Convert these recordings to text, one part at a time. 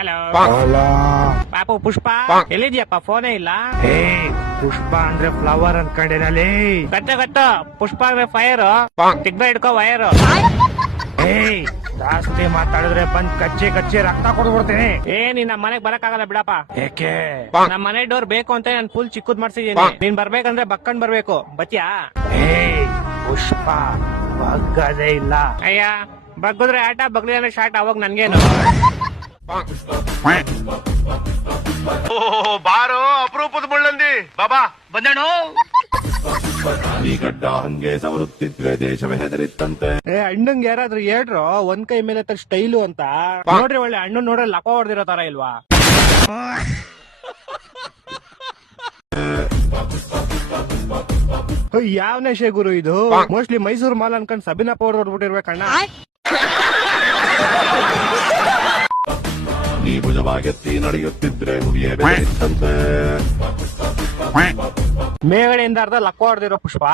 Hello. ಪಾಪು ಪುಷ್ಪ. ಎಲ್ಲಿದ್ಯಪ್ಪ? ಫೋನೇ ಇಲ್ಲ. ಏ ಪುಷ್ಪ ಅಂದ್ರೆ ಫ್ಲವರ್ ಅನ್ಕೊಂಡಿನಲ್ಲಿ ಗೊತ್ತ ಗೊತ್ತ. ಪುಷ್ಪ ಅಂದ್ರೆ ಫೈರ್ ತಿಗ್ಬ ಇಟ್ಕೋ ವೈರ್ ಏಯ್ ಜಾಸ್ತಿ ಮಾತಾಡಿದ್ರೆ ಬಂದ್ ಕಚ್ಚಿ ಕಚ್ಚಿ ರಕ್ತ ಕೊಡ್ಬಿಡ್ತೀನಿ. ಏ ನೀನ್ ನಮ್ಮ ಮನೆಗ್ ಬರಕ್ ಬಿಡಪ್ಪ. ಏಕೆ? ನಮ್ಮ ಮನೆ ಡೋರ್ ಬೇಕು ಅಂತ ನಾನು ಫುಲ್ ಚಿಕ್ಕದ್ ಮಾಡ್ಸಿದೀನಿ ನೀನ್ ಬರ್ಬೇಕಂದ್ರೆ ಬಕ್ಕಂಡ್ ಬರ್ಬೇಕು. ಬತ್ಯಾ? ಏ ಪುಷ್ಪ ಬಗ್ಗದೇ ಇಲ್ಲ. ಅಯ್ಯ ಬಗ್ಗದ್ರೆ ಆಟ ಬಗ್ಲಿ ಅಂದ್ರೆ ಶಾರ್ಟ್ ಅವಾಗ ನನ್ಗೇನು? ಬಾರೋ ಅಪರೂಪದ ಮುಳ್ಳಂದಿ. ಬಾಬಾ ಬಂದೇಣು ಈ ಗಡ್ಡ ಹಂಗೆ ಸವರುತ್ತಿದ್ರೆ ದೇಶವೇ ಹೆದರಿತ್ತಂತೆ. ಏ ಅಣ್ಣಂಗ್ ಯಾರಾದ್ರೂ ಹೇಳ್ರು ಒಂದ್ ಕೈ ಮೇಲೆ ತರ ಸ್ಟೈಲು ಅಂತ. ನೋಡ್ರಿ ಒಳ್ಳೆ ಅಣ್ಣನ್ ನೋಡ್ರಿ ಲಪ ಹೊಡೆದಿರೋ ತರ ಇಲ್ವಾ? ಯಾವ ನಶೆ ಗುರು ಇದು? ಮೋಸ್ಟ್ಲಿ ಮೈಸೂರು ಮಾಲ್ ಅನ್ಕೊಂಡ್ ಸಬಿನಾ ಪೌಡರ್ ಹೊಡ್ಬಿಟ್ಟಿರ್ಬೇಕಣ್ಣ ನೀ ಭುಜವಾಗೆತ್ತಿ ನಡೆಯುತ್ತಿದ್ರೆ ಮುಗಿಯಬೇಕಂತೆ ಮೇಗಡೆಯಿಂದ ಅರ್ಧ ಲಕ್ಕ ಹೊಡೆದಿರೋ ಪುಷ್ಪ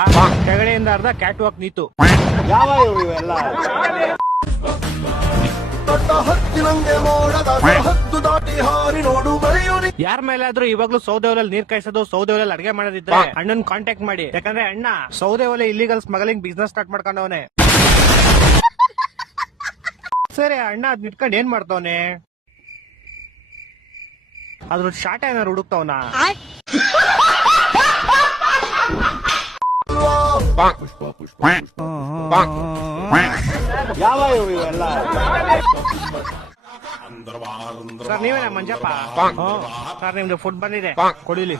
ಕೆಳಗಡೆಯಿಂದ ಅರ್ಧ ಕ್ಯಾಟ್ ವಾಕ್ ನೀತು. ಯಾರ ಮೇಲಾದ್ರೂ ಇವಾಗ್ಲೂ ಸೌದೆ ಒಲೆಯಲ್ಲಿ ನೀರ್ ಕಾಯಿಸೋದು ಸೌದೆ ಒಲೆಯಲ್ಲಿ ಅಡಿಗೆ ಮಾಡೋದಿದ್ರೆ ಅಣ್ಣನ್ ಕಾಂಟ್ಯಾಕ್ಟ್ ಮಾಡಿ. ಯಾಕಂದ್ರೆ ಅಣ್ಣ ಸೌದೆ ಒಲೆ ಇಲ್ಲಿಗಲ್ ಸ್ಮಗಲಿಂಗ್ ಬಿಸ್ನೆಸ್ ಸ್ಟಾರ್ಟ್ ಮಾಡ್ಕೊಂಡವನೆ. ಸರಿ ಅಣ್ಣ ಅದ್ ನಿಟ್ಕೊಂಡ್ ಏನ್ ಮಾಡ್ತವನೆ? ಅದ್ರ ಶಾಟ ಏನಾರು ಹುಡುಕ್ತವನ? ಪುಷ್ಪ ಪುಷ್ಪ ಸರ್ ನೀವೇನ ಮಂಜಪ್ಪ? ಸರ್ ನಿಮ್ದು ಫುಡ್ ಬಂದಿದೆ. ಕೊಡಿಲಿ.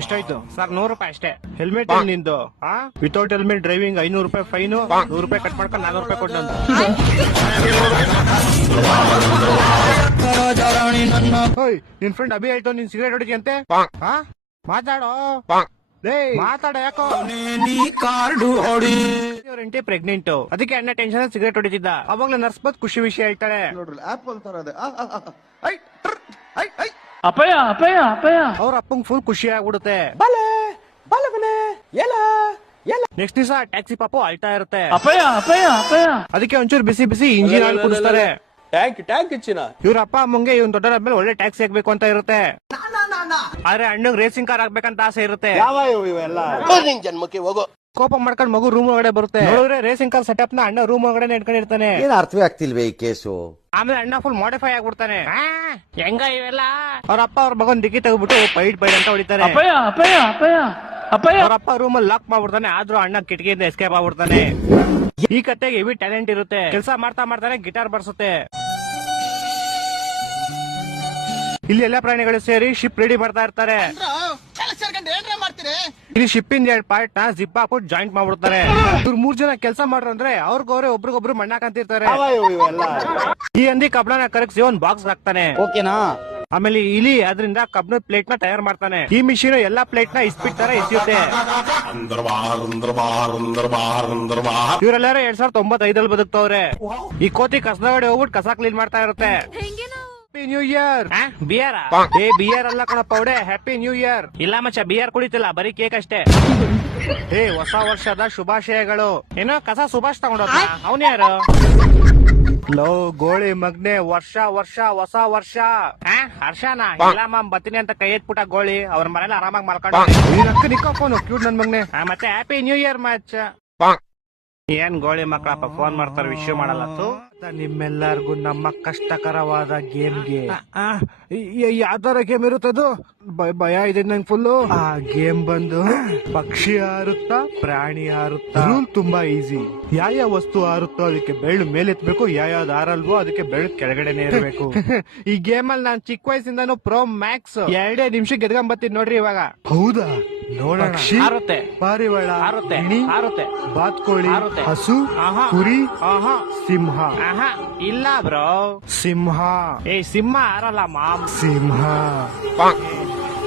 ಎಷ್ಟಾಯ್ತು? ಸರ್ ನೂರು ರೂಪಾಯಿ ಅಷ್ಟೇ. ಹೆಲ್ಮೆಟ್ ನಿಂದು? ವಿತೌಟ್ ಹೆಲ್ಮೆಟ್ ಡ್ರೈವಿಂಗ್ ಐನೂರು ರೂಪಾಯಿ ಫೈನು ನೂರು ರೂಪಾಯಿ ಕಟ್ ಮಾಡ್ಕೊಂಡು ನಾನೂರು ರೂಪಾಯಿ ಕೊಟ್ಟು ಓಯ್ ನಿನ್ ಫ್ರೆಂಡ್ ಅಭಿ ಆಯ್ತು ನಿನ್ ಸಿಗರೇಟ್ ಅಂತೆ ಹಾ? ಮಾತಾಡೋ? ಮಾತಾಡ ಯಾಕೋ? ಎಂಟಿ ಪ್ರೆಗ್ನೆಂಟ್ ಅದಕ್ಕೆ ಅಣ್ಣ ಟೆನ್ಷನ್ ಸಿಗರೇಟ್ ಹೊಡಿತಿದ್ದ. ಅವಾಗ್ಲೇ ನರ್ಸ್ ಬಂದ್ ಖುಷಿ ವಿಷಯ ಹೇಳ್ತಾಳೆ. ಅವ್ರ ಅಪ್ಪಂಗ್ ಫುಲ್ ಖುಷಿ ಆಗ್ಬಿಡುತ್ತೆ. ನೆಕ್ಸ್ಟ್ ದಿವಸ ಟ್ಯಾಕ್ಸಿ ಪಾಪು ಅಳ್ತಾ ಇರುತ್ತೆ. ಅದಕ್ಕೆ ಒಂಚೂರು ಬಿಸಿ ಬಿಸಿ ಇಂಜಿನ್ ಆಯಿಲ್ ಕುಡಿಸ್ತಾರೆ. ಟ್ಯಾಂಕ್ ಟ್ಯಾಂಕ್ ಹೆಚ್ಚಿನ ಇವ್ರ ಅಪ್ಪ ಅಮ್ಮಂಗೆ ಇವ್ನ್ ಮೇಲೆ ಒಳ್ಳೆ ಟ್ಯಾಕ್ಸ್ ಹೇಗ್ಬೇಕು ಅಂತ ಇರುತ್ತೆ. ಆದ್ರೆ ಅಣ್ಣಗ್ ರೇಸಿಂಗ್ ಕಾರ್ ಹಾಕ್ಬೇಕಂತ ಆಸೆ ಇರುತ್ತೆ. ನಿನ್ ಜನ್ಮಕ್ಕೆ ಹೋಗೋ. ಕೋಪ ಮಾಡ್ಕೊಂಡ್ ಮಗು ರೂಮ್ ಒಳಗಡೆ ಬರುತ್ತೆ. ನೋಡಿದ್ರೆ ರೇಸಿಂಗ್ ಕಾರ್ ಸೆಟಪ್ನ ಅಣ್ಣ ರೂಮ್ ಒಳಗಡೆ ನೆಡ್ಕೊಂಡಿರ್ತಾನೆ ಏನ್ ಅರ್ಥವೇ ಆಗ್ತಿಲ್ವೇ ಈ ಕೇಸು ಆಮೇಲೆ ಅಣ್ಣ ಫುಲ್ ಮಾಡಿಫೈ ಆಗ್ಬಿಡ್ತಾನೆ. ಆ, ಹೆಂಗ ಇವೆಲ್ಲ? ಅವ್ರ ಅಪ್ಪ ಅವ್ರ ಮಗನ್ ದಿಕ್ಕಿ ತೆಗ್ಬಿಟ್ಟು ಪೈಟ್ ಬೈಡ್ ಅಂತ ಹೊಡಿತಾರೆ. ಅವ್ರ ಅಪ್ಪ ರೂಮ್ ಅಲ್ಲಿ ಲಾಕ್ ಮಾಡ್ಬಿಡ್ತಾನೆ. ಆದ್ರೂ ಅಣ್ಣ ಕಿಟಕಿಯಿಂದ ಎಸ್ಕೇಪ್ ಆಗ್ಬಿಡ್ತಾನೆ. ಈ ಕತೆಗೆ ಹೆವಿ ಟ್ಯಾಲೆಂಟ್ ಇರುತ್ತೆ. ಕೆಲಸ ಮಾಡ್ತಾ ಮಾಡ್ತಾನೆ ಗಿಟಾರ್ ಬರ್ಸುತ್ತೆ. ಇಲ್ಲಿ ಎಲ್ಲ ಪ್ರಾಣಿಗಳು ಸೇರಿ ಶಿಪ್ ರೆಡಿ ಮಾಡ್ತಾ ಇರ್ತಾರೆ. ಇಲ್ಲಿ ಶಿಪ್ ಇಂದ ಎರಡು ಪಾರ್ಟ್ನ ಜಿಪ್ ಹಾಕ್ಬಿಟ್ಟು ಜಾಯಿಂಟ್ ಮಾಡ್ಬಿಡ್ತಾರೆ. ಇವ್ರು ಮೂರ್ ಜನ ಕೆಲಸ ಮಾಡ್ರು ಅಂದ್ರೆ ಅವ್ರಿಗವ್ರೆ ಒಬ್ರಿಗೊಬ್ರು ಮಣ್ಣಾಕಂತಿರ್ತಾರೆ ಈ ಹಂದಿ ಕಬ್ಣನ ಕರಗಿಸಿ ಒಂದ್ ಬಾಕ್ಸ್ ಹಾಕ್ತಾನೆ. ಓಕೆನಾ? ಆಮೇಲೆ ಇಲ್ಲಿ ಇಲಿ ಅದರಿಂದ ಕಬ್ಣದ ಪ್ಲೇಟ್ನ ತಯಾರು ಮಾಡ್ತಾನೆ. ಈ ಮಿಷಿನ್ ಎಲ್ಲಾ ಪ್ಲೇಟ್ನ ಇಸ್ಪಿಟ್ ತರ ಇಸಿಯುತ್ತೆ ಇವರೆಲ್ಲರೂ ಎರಡ್ ಸಾವಿರದ ತೊಂಬತ್ತೈದಲ್ಲಿ ಬದುಕ್ತವ್ರೆ. ಈ ಕೋತಿ ಕಸದಗಡೆ ಹೋಗ್ಬಿಟ್ಟು ಕಸ ಕ್ಲೀನ್ ಮಾಡ್ತಾ ಇರುತ್ತೆ. Happy new year beer? ಏ ಬಿಯರ್ ಅಲ್ಲ ಕಣ ಪೌಡೆ ಹ್ಯಾಪಿ ನ್ಯೂ ಇಯರ್ ಇಲ್ಲ ಮಚ್ಚ ಬಿಯರ್ ಕುಡಿತಿಲ್ಲ ಬರೀ ಕೇಕ್ ಅಷ್ಟೇ. ಏ ಹೊಸ ವರ್ಷದ ಶುಭಾಶಯಗಳು. ಏನೋ ಕಸ ಸುಭಾಷ್ ತಗೊಂಡ ಅವನ್ ಯಾರು? ಲೋ ಗೋಳಿ ಮಗ್ನೆ ವರ್ಷ ವರ್ಷ ಹೊಸ ವರ್ಷ. ಆ, ಹರ್ಷನ? ಇಲ್ಲ ಮಾಮ್ ಬತ್ತೀನಿ ಅಂತ ಕೈ ಎತ್ಬಿಟ್ಟ ಗೋಳಿ. ಅವ್ರ ಮನೇಲಿ ಆರಾಮಾಗಿ ಮಲ್ಕೊಂಡು ನಿಕ್ಕೋನು ಕ್ಯೂಟ್ ನನ್ ಮಗ್ನೆ. ಆ, ಮತ್ತೆ ಹ್ಯಾಪಿ ನ್ಯೂ ಇಯರ್ ಮ್ಯಾಚ್ ಏನ್ ಗೋಳಿ ಮಕ್ಕಳಪ್ಪ ಫೋನ್ ಮಾಡ್ತಾರ ವಿಶ್ವ ಮಾಡಲ್ಲ ತು ನಿಮ್ಮೆಲ್ಲರಿಗೂ ನಮ್ಮ ಕಷ್ಟಕರವಾದ ಗೇಮ್ಗೆ. ಯಾವ್ದಾರ ಗೇಮ್ ಇರುತ್ತದು? ಭಯ- ಭಯ ಇದೆ ನಂಗೆ ಫುಲ್ಲು ಆ ಗೇಮ್ ಬಂದು ಪಕ್ಷಿ ಹಾರುತ್ತಾ ಪ್ರಾಣಿ ಹಾರುತ್ತಾ. ರೂಲ್ ತುಂಬಾ ಈಸಿ ಯಾವ ಯಾವ ವಸ್ತು ಹಾರುತ್ತೋ ಅದಕ್ಕೆ ಬೆಳ್ಳು ಮೇಲೆತ್ಬೇಕು ಯಾವ ಯಾವ್ದು ಹಾರಲ್ವೋ ಅದಕ್ಕೆ ಬೆಳ್ಳು ಕೆಳಗಡೆನೆ ಇರಬೇಕು. ಈ ಗೇಮ್ ಅಲ್ಲಿ ನಾನ್ ಚಿಕ್ಕ ವಯಸ್ಸಿಂದಾನು ಪ್ರೋ ಮ್ಯಾಕ್ಸ್ ಎರಡೇ ನಿಮಿಷ ಗೆದ್ಕೊಂಬತ್ತೀನಿ ನೋಡ್ರಿ ಇವಾಗ. ಹೌದಾ? ನೋಡೋಣ. ಹಾರುತ್ತೆ. ಪಾರಿವಾಳ ಹಾರುತ್ತೆ. ಹಾರುತ್ತೆ. ಬಾತ್ಕೋಳಿ ಹಸು ಕುರಿ ಸಿಂಹ. ಇಲ್ಲ ಬ್ರೋ. ಸಿಂಹ. ಏ ಸಿಂಹ ಹಾರಲ್ಲ ಮಾಮ್. ಸಿಂಹ.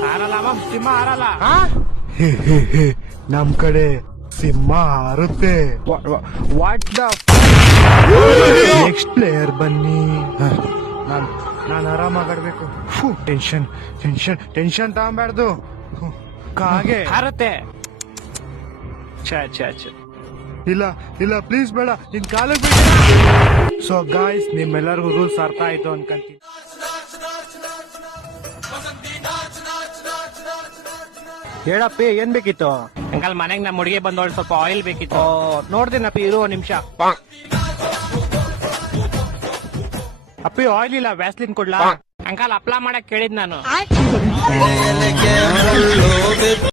ಹಾರಲ್ಲ ಮಾಮ್ ಸಿಂಹ ಹಾರಲ್ಲ. ನಮ್ ಕಡೆ ಸಿಂಹ ಹಾರುತ್ತೆ. ವಾಟ್ ದ ನೆಕ್ಸ್ಟ್ ಪ್ಲೇಯರ್ ಬನ್ನಿ. ನಾನು ನಾನು ಆರಾಮಾಗಾಡ್ಬೇಕು ಟೆನ್ಷನ್ ಟೆನ್ಷನ್ ಟೆನ್ಷನ್ ತಗೊಂಬಾರ್ದು. ಕಾಗೆ ಹಾರುತ್ತೆ. ಛ ಛ ಛ. ಇಲ್ಲ ಇಲ್ಲ ಪ್ಲೀಸ್ ಬೇಡ ನಿನ್ ಕಾಲಿಗೆ ಸೊ ಗಾಯ್ಸ್ ನಿಮ್ಮೆಲ್ಲರಿಗೂ ರೂಲ್ಸ್ ಅರ್ಥ ಆಯ್ತು ಅನ್ಕಂತೀನಿ. ಹೇಳಪ್ಪಿ ಏನ್ ಬೇಕಿತ್ತು? ಅಂಕಲ್ ಮನೆಗೆ ನಮ್ಮ ಹುಡುಗಿ ಬಂದವಳು ಸ್ವಲ್ಪ ಆಯಿಲ್ ಬೇಕಿತ್ತು. ನೋಡ್ತೀನಪ್ಪಿ ಇರು ಒಂದ್ ನಿಮಿಷ. ಅಪ್ಪಿ ಆಯಿಲ್ ಇಲ್ಲ ವ್ಯಾಸ್ಲಿನ್ ಕೊಡ್ಲಾ? ಅಂಕಲ್ ಅಪ್ಲೈ ಮಾಡಕ್ ಕೇಳಿದ್ ನಾನು.